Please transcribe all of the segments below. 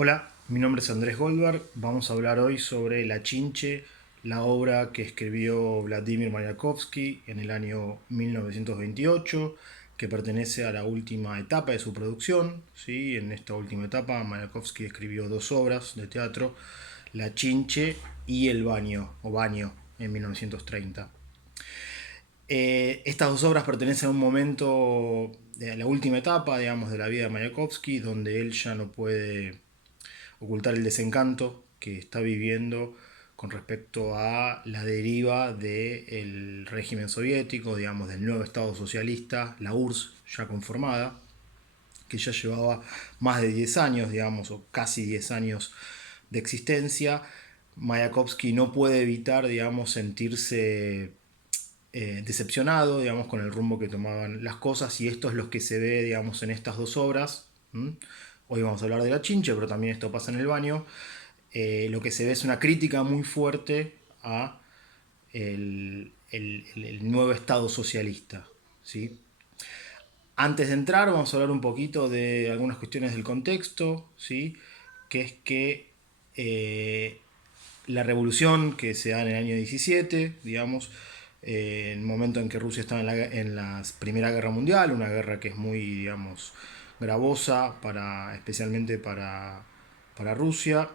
Hola, mi nombre es Andrés Goldberg. Vamos a hablar hoy sobre La Chinche, la obra que escribió Vladimir Mayakovsky en el año 1928, que pertenece a la última etapa de su producción. ¿Sí? En esta última etapa, Mayakovsky escribió dos obras de teatro, La Chinche y El Baño, o Baño, en 1930. Estas dos obras pertenecen a un momento de la última etapa, digamos, de la vida de Mayakovsky, donde él ya no puede ocultar el desencanto que está viviendo con respecto a la deriva del régimen soviético, digamos, del nuevo Estado socialista, la URSS ya conformada, que ya llevaba más de 10 años, digamos, o casi 10 años de existencia. Mayakovsky no puede evitar, digamos, sentirse decepcionado, digamos, con el rumbo que tomaban las cosas, y esto es lo que se ve, digamos, en estas dos obras. ¿Mm? Hoy vamos a hablar de La Chinche, pero también esto pasa en El Baño. Lo que se ve es una crítica muy fuerte a el nuevo Estado socialista. ¿Sí? Antes de entrar, vamos a hablar un poquito de algunas cuestiones del contexto, ¿sí? Que es que la revolución que se da en el año 17, digamos, en el momento en que Rusia estaba en la Primera Guerra Mundial, una guerra que es muy, digamos, gravosa, especialmente para Rusia.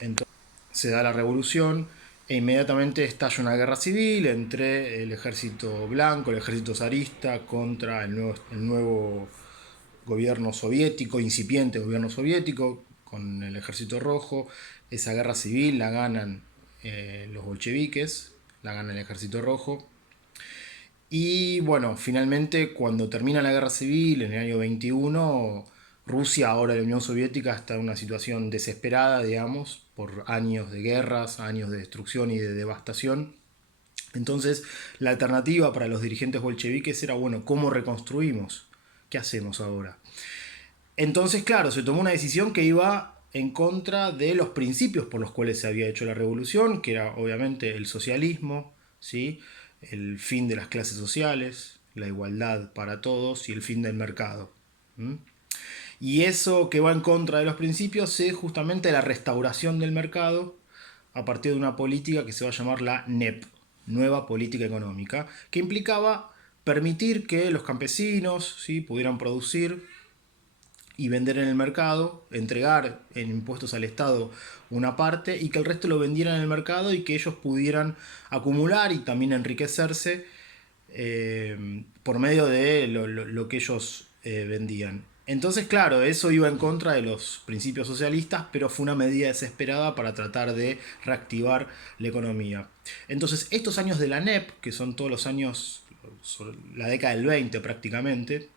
Entonces se da la revolución e inmediatamente estalla una guerra civil entre el ejército blanco, el ejército zarista, contra el nuevo gobierno soviético, incipiente gobierno soviético, con el ejército rojo. Esa guerra civil la ganan los bolcheviques, la gana el ejército rojo. Y bueno, finalmente cuando termina la guerra civil en el año 21, Rusia, ahora la Unión Soviética, está en una situación desesperada, digamos, por años de guerras, años de destrucción y de devastación. Entonces, la alternativa para los dirigentes bolcheviques era, bueno, ¿cómo reconstruimos? ¿Qué hacemos ahora? Entonces, claro, se tomó una decisión que iba en contra de los principios por los cuales se había hecho la revolución, que era obviamente el socialismo, ¿sí? El fin de las clases sociales, la igualdad para todos y el fin del mercado. ¿Mm? Y eso que va en contra de los principios es justamente la restauración del mercado a partir de una política que se va a llamar la NEP, Nueva Política Económica, que implicaba permitir que los campesinos, ¿sí?, pudieran producir y vender en el mercado, entregar en impuestos al Estado una parte y que el resto lo vendieran en el mercado y que ellos pudieran acumular y también enriquecerse por medio de lo que ellos vendían. Entonces, claro, eso iba en contra de los principios socialistas, pero fue una medida desesperada para tratar de reactivar la economía. Entonces, estos años de la NEP, que son todos los años, la década del 20 prácticamente,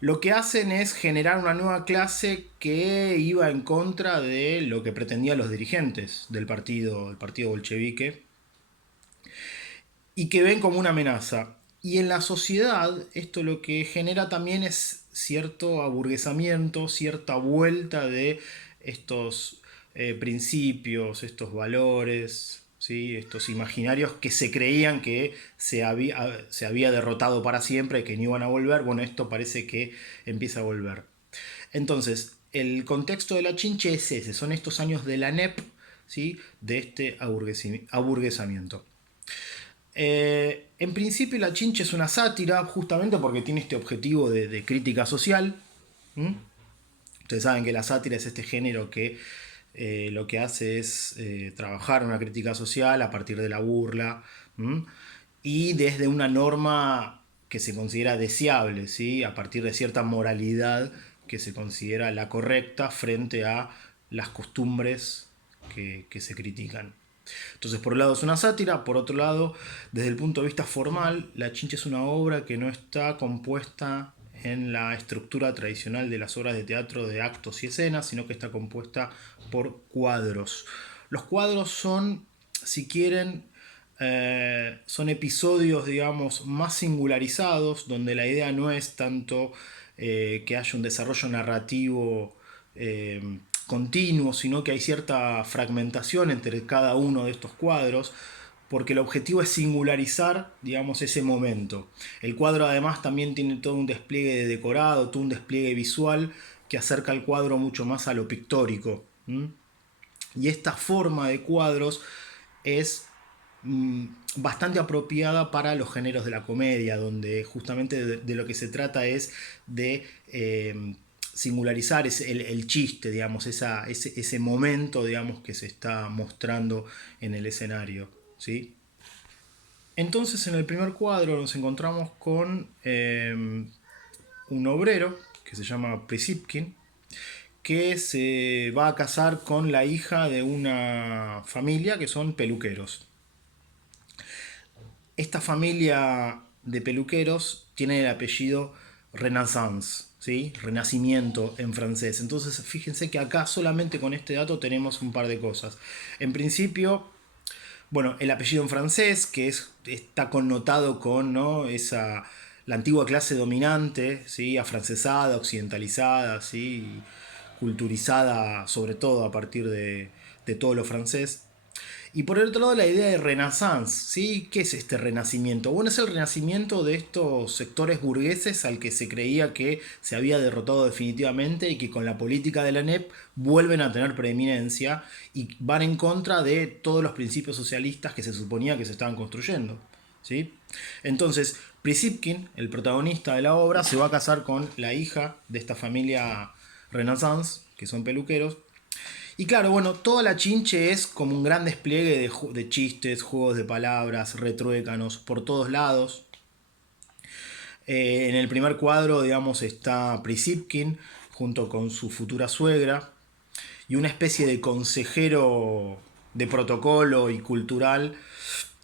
lo que hacen es generar una nueva clase que iba en contra de lo que pretendían los dirigentes del partido, el partido bolchevique, y que ven como una amenaza. Y en la sociedad esto lo que genera también es cierto aburguesamiento, cierta vuelta de estos principios, estos valores, ¿sí?, estos imaginarios que se creían que se había derrotado para siempre, que no iban a volver. Bueno, esto parece que empieza a volver. Entonces, el contexto de La Chinche es ese, son estos años de la NEP, ¿sí?, de este aburguesamiento. En principio La Chinche es una sátira, justamente porque tiene este objetivo de crítica social. ¿Mm? Ustedes saben que la sátira es este género que lo que hace es trabajar una crítica social a partir de la burla. ¿Mm? Y desde una norma que se considera deseable, ¿sí?, a partir de cierta moralidad que se considera la correcta frente a las costumbres que se critican. Entonces, por un lado es una sátira, por otro lado, desde el punto de vista formal, La Chincha es una obra que no está compuesta en la estructura tradicional de las obras de teatro de actos y escenas, sino que está compuesta por cuadros. Los cuadros son, si quieren, son episodios, digamos, más singularizados, donde la idea no es tanto que haya un desarrollo narrativo continuo, sino que hay cierta fragmentación entre cada uno de estos cuadros, porque el objetivo es singularizar, digamos, ese momento. El cuadro además también tiene todo un despliegue de decorado, todo un despliegue visual que acerca el cuadro mucho más a lo pictórico. Y esta forma de cuadros es bastante apropiada para los géneros de la comedia, donde justamente de lo que se trata es de singularizar el chiste, digamos, ese momento, digamos, que se está mostrando en el escenario, ¿sí? Entonces, en el primer cuadro nos encontramos con un obrero que se llama Prisipkin, que se va a casar con la hija de una familia que son peluqueros. Esta familia de peluqueros tiene el apellido Renaissance, ¿sí? Renacimiento en francés. Entonces, fíjense que acá solamente con este dato tenemos un par de cosas. En principio, bueno, el apellido en francés, que está connotado con, ¿no?, la antigua clase dominante, ¿sí?, afrancesada, occidentalizada, ¿sí?, culturizada sobre todo a partir de todo lo francés. Y por el otro lado la idea de renaissance, ¿sí? ¿Qué es este renacimiento? Bueno, es el renacimiento de estos sectores burgueses al que se creía que se había derrotado definitivamente y que con la política de la ANEP vuelven a tener preeminencia y van en contra de todos los principios socialistas que se suponía que se estaban construyendo, ¿sí? Entonces, Prisipkin, el protagonista de la obra, se va a casar con la hija de esta familia Renaissance, que son peluqueros. Y claro, bueno, toda la chinche es como un gran despliegue de chistes, juegos de palabras, retruécanos por todos lados. En el primer cuadro, digamos, está Prisipkin junto con su futura suegra y una especie de consejero de protocolo y cultural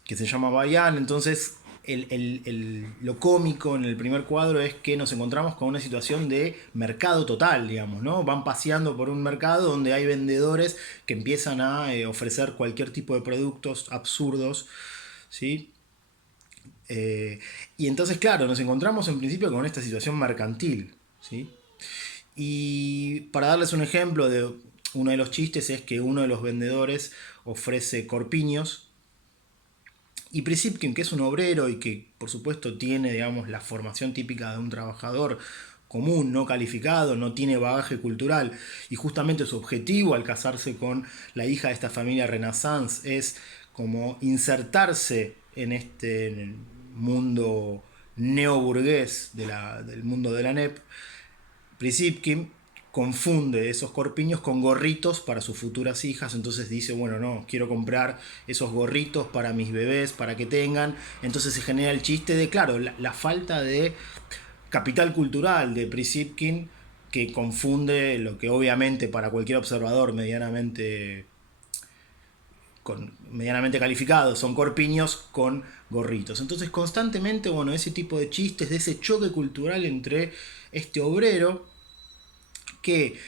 que se llama Bayan. Entonces, lo cómico en el primer cuadro es que nos encontramos con una situación de mercado total, digamos, ¿no? Van paseando por un mercado donde hay vendedores que empiezan a ofrecer cualquier tipo de productos absurdos, ¿sí? Y entonces, claro, nos encontramos en principio con esta situación mercantil, ¿sí? Y para darles un ejemplo de uno de los chistes es que uno de los vendedores ofrece corpiños y Prisipkin, que es un obrero y que por supuesto tiene, digamos, la formación típica de un trabajador común, no calificado, no tiene bagaje cultural y justamente su objetivo al casarse con la hija de esta familia Renaissance es como insertarse en este mundo neoburgués del mundo de la NEP. Prisipkin confunde esos corpiños con gorritos para sus futuras hijas, entonces dice, bueno, no, quiero comprar esos gorritos para mis bebés, para que tengan, entonces se genera el chiste de, claro, la falta de capital cultural de Prisipkin, que confunde lo que obviamente para cualquier observador medianamente calificado son corpiños con gorritos. Entonces constantemente, bueno, ese tipo de chistes, de ese choque cultural entre este obrero que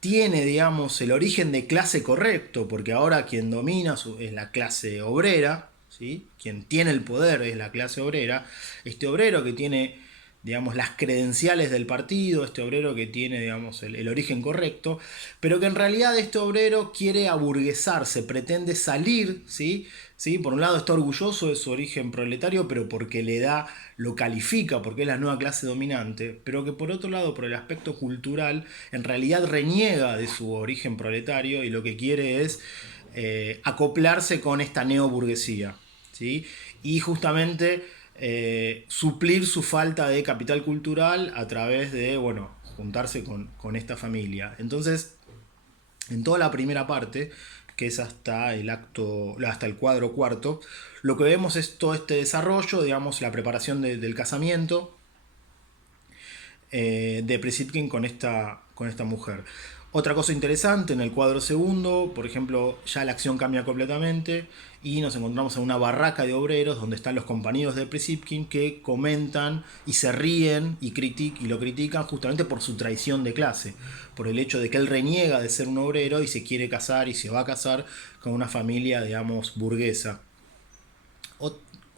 tiene, digamos, el origen de clase correcto, porque ahora quien domina es la clase obrera, ¿sí? Quien tiene el poder es la clase obrera. Este obrero que tiene, digamos, las credenciales del partido, este obrero que tiene, digamos, el origen correcto, pero que en realidad este obrero quiere aburguesarse, pretende salir, ¿sí? ¿Sí? Por un lado está orgulloso de su origen proletario, pero porque lo califica, porque es la nueva clase dominante, pero que por otro lado, por el aspecto cultural, en realidad reniega de su origen proletario y lo que quiere es acoplarse con esta neoburguesía, ¿sí? Y justamente suplir su falta de capital cultural a través de, bueno, juntarse con esta familia. Entonces, en toda la primera parte, que es hasta el cuadro cuarto, lo que vemos es todo este desarrollo, digamos, la preparación del casamiento de Prisipkin con esta mujer. Otra cosa interesante en el cuadro segundo, por ejemplo, ya la acción cambia completamente y nos encontramos en una barraca de obreros donde están los compañeros de Prisipkin que comentan y se ríen y lo critican justamente por su traición de clase, por el hecho de que él reniega de ser un obrero y se quiere casar y se va a casar con una familia, digamos, burguesa.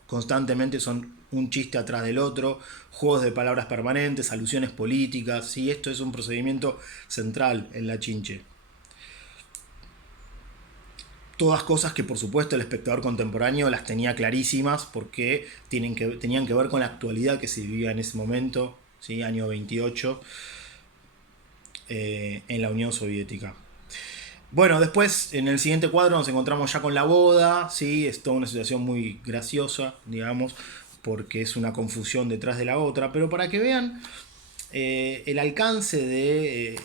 Constantemente son un chiste atrás del otro, juegos de palabras permanentes, alusiones políticas, y esto es un procedimiento central en la chinche. Todas cosas que por supuesto el espectador contemporáneo las tenía clarísimas porque tenían que ver con la actualidad que se vivía en ese momento, ¿sí? Año 28. en la Unión Soviética. Bueno, después en el siguiente cuadro nos encontramos ya con la boda, ¿sí? Es toda una situación muy graciosa, digamos, porque es una confusión detrás de la otra, pero para que vean el alcance de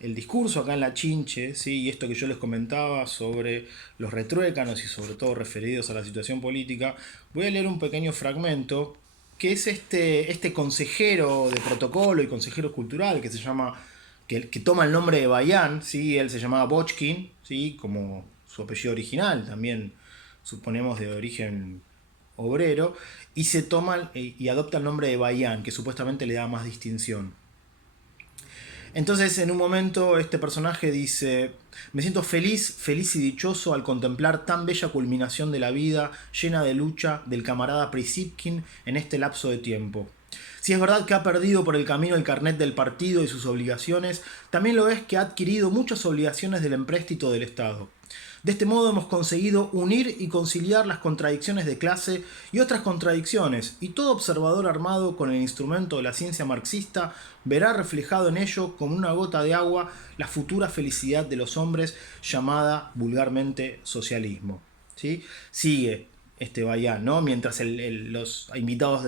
el discurso acá en la Chinche, ¿sí? Y esto que yo les comentaba sobre los retruécanos y sobre todo referidos a la situación política, voy a leer un pequeño fragmento que es este consejero de protocolo y consejero cultural que se llama, que toma el nombre de Bayan, ¿sí? Él se llamaba Bochkin, ¿sí? Como su apellido original, también suponemos de origen obrero, y se toma y adopta el nombre de Bayan, que supuestamente le da más distinción. Entonces, en un momento, este personaje dice: me siento feliz, feliz y dichoso al contemplar tan bella culminación de la vida, llena de lucha, del camarada Prisipkin en este lapso de tiempo. Si es verdad que ha perdido por el camino el carnet del partido y sus obligaciones, también lo es que ha adquirido muchas obligaciones del empréstito del Estado. De este modo hemos conseguido unir y conciliar las contradicciones de clase y otras contradicciones, y todo observador armado con el instrumento de la ciencia marxista verá reflejado en ello, como una gota de agua, la futura felicidad de los hombres, llamada vulgarmente socialismo. ¿Sí? Sigue este Bayán, ¿no? Mientras los invitados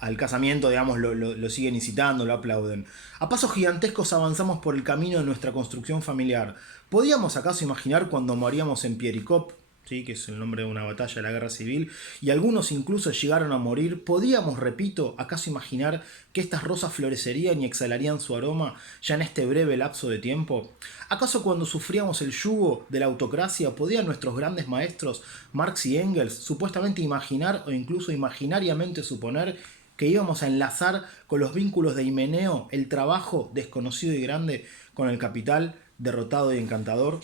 al casamiento, digamos, lo siguen incitando, lo aplauden. A pasos gigantescos avanzamos por el camino de nuestra construcción familiar. ¿Podíamos acaso imaginar cuando moríamos en Pierikop, ¿sí? Que es el nombre de una batalla de la guerra civil, y algunos incluso llegaron a morir? ¿Podíamos, repito, acaso imaginar que estas rosas florecerían y exhalarían su aroma ya en este breve lapso de tiempo? ¿Acaso cuando sufríamos el yugo de la autocracia podían nuestros grandes maestros, Marx y Engels, supuestamente imaginar o incluso imaginariamente suponer que íbamos a enlazar con los vínculos de Himeneo el trabajo desconocido y grande con el capital derrotado y encantador?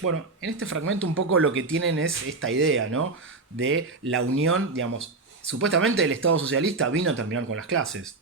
Bueno, en este fragmento un poco lo que tienen es esta idea, ¿no? De la unión, digamos, supuestamente el Estado socialista vino a terminar con las clases.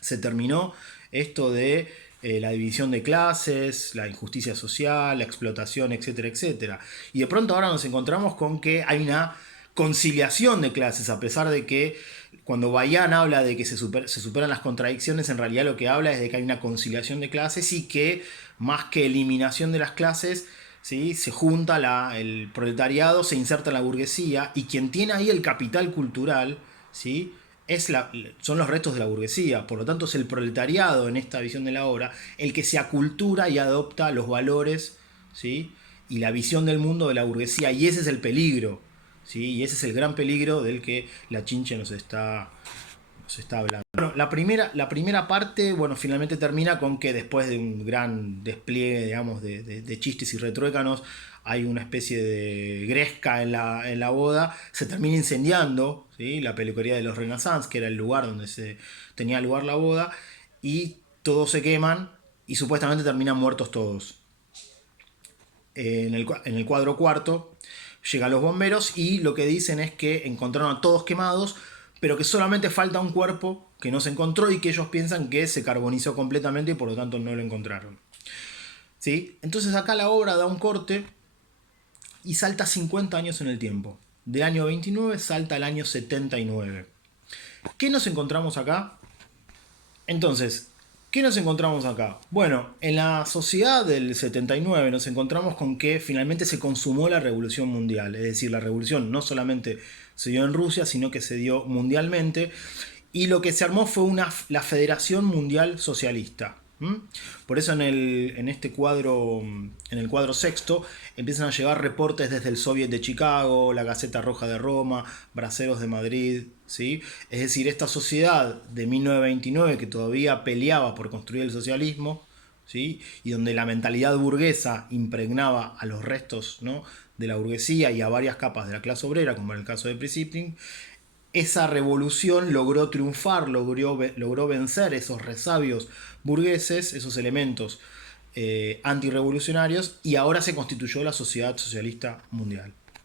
Se terminó esto de la división de clases, la injusticia social, la explotación, etcétera, etcétera. Y de pronto ahora nos encontramos con que hay una conciliación de clases, a pesar de que cuando Bayan habla de que se superan las contradicciones, en realidad lo que habla es de que hay una conciliación de clases y que más que eliminación de las clases, ¿sí? Se junta el proletariado, se inserta en la burguesía, y quien tiene ahí el capital cultural, ¿sí? Son los restos de la burguesía. Por lo tanto, es el proletariado, en esta visión de la obra, el que se acultura y adopta los valores, ¿sí? Y la visión del mundo de la burguesía, y ese es el peligro, ¿sí? Y ese es el gran peligro del que la Chinche nos está hablando. Bueno, la primera parte, bueno, finalmente termina con que después de un gran despliegue, digamos, de chistes y retruécanos, hay una especie de gresca en la boda, se termina incendiando, ¿sí? La peluquería de los Renaissance, que era el lugar donde se tenía lugar la boda, y todos se queman y supuestamente terminan muertos todos. En el cuadro cuarto llegan los bomberos y lo que dicen es que encontraron a todos quemados, pero que solamente falta un cuerpo que no se encontró y que ellos piensan que se carbonizó completamente y por lo tanto no lo encontraron. ¿Sí? Entonces acá la obra da un corte y salta 50 años en el tiempo. Del año 29 salta al año 79. ¿Qué nos encontramos acá? Entonces, ¿qué nos encontramos acá? Bueno, en la sociedad del 79 nos encontramos con que finalmente se consumó la revolución mundial. Es decir, la revolución no solamente se dio en Rusia, sino que se dio mundialmente. Y lo que se armó fue la Federación Mundial Socialista. Por eso en este cuadro, en el cuadro sexto, empiezan a llegar reportes desde el Soviet de Chicago, la Gaceta Roja de Roma, Braceros de Madrid, ¿sí? Es decir, esta sociedad de 1929 que todavía peleaba por construir el socialismo, ¿sí? Y donde la mentalidad burguesa impregnaba a los restos, ¿no? de la burguesía y a varias capas de la clase obrera, como en el caso de Prisipkin. Esa revolución logró triunfar, logró vencer esos resabios burgueses, esos elementos antirrevolucionarios, y ahora se constituyó la Sociedad Socialista Mundial.